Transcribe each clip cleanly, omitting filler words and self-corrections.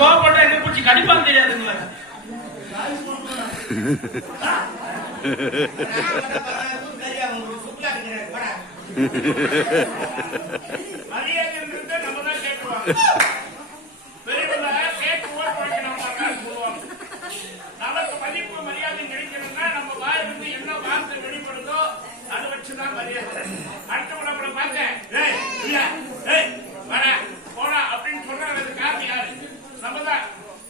கோபப்பட்டா என்ன பிடிச்சி கடிப்பான்னு தெரியாதுங்களா? மரியாதை நம்ம தான் கேட்குவாங்க. நமக்கு மதிப்பு மரியாதை கிடைக்கணும்னா நம்ம வாய் வந்து என்ன வார்த்தை வெளிப்படுதோ அதை வச்சுதான் மரியாதை. அடுத்தவங்களை நம்மளை பார்க்க போடா அப்படின்னு சொல்றாங்க. காரணம் யாரு? நம்ம தான்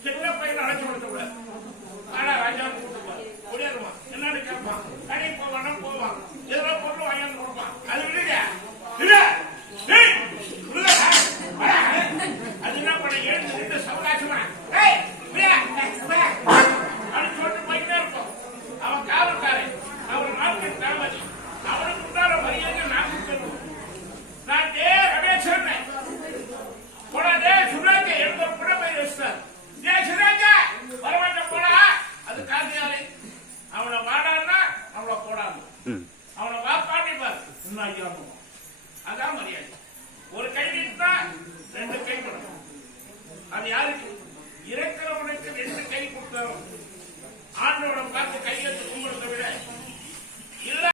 சின்ன பையன் அழைச்சு கொடுத்த கூடாது. ஆனா ராஜாவுக்கு கூட்டுப்பான் முடியாதுமா என்னன்னு கேட்பான். கடைக்கு போவானா போவான், ஏதோ பொருள் வாங்கி கொடுப்பான். அது விடுங்க அது என்ன பண்ண எழுந்து நின்று சவகாசமா அப்படின்னு சொல்லிட்டு போயிட்டே இருப்போம். அவன் காவல்காரை, அவர் நாட்டின் தளபதி, அவனுக்கு உண்டான மரியாதை நாக்கு சொல்லுவோம். நான் ரமேஷ் போடாதே சுராஜ எழுத கூட போய் வச்சார். சுராஜ வரமாட்ட போடா. அது காந்தியாலே அவனை வாடான்னா அவளை போடாது, அவனை வாப்பாட்டி பாரு இன்னும். அதான் மரியாதை. ஒரு கை நீட்டா ரெண்டு கை கொடுக்கும். அது யாருக்கு? இருக்கிறவனுக்கு ரெண்டு கை கொடுத்தாலும் ஆண்டோட பார்த்து கையெழுத்து கும்பிடுறதை விட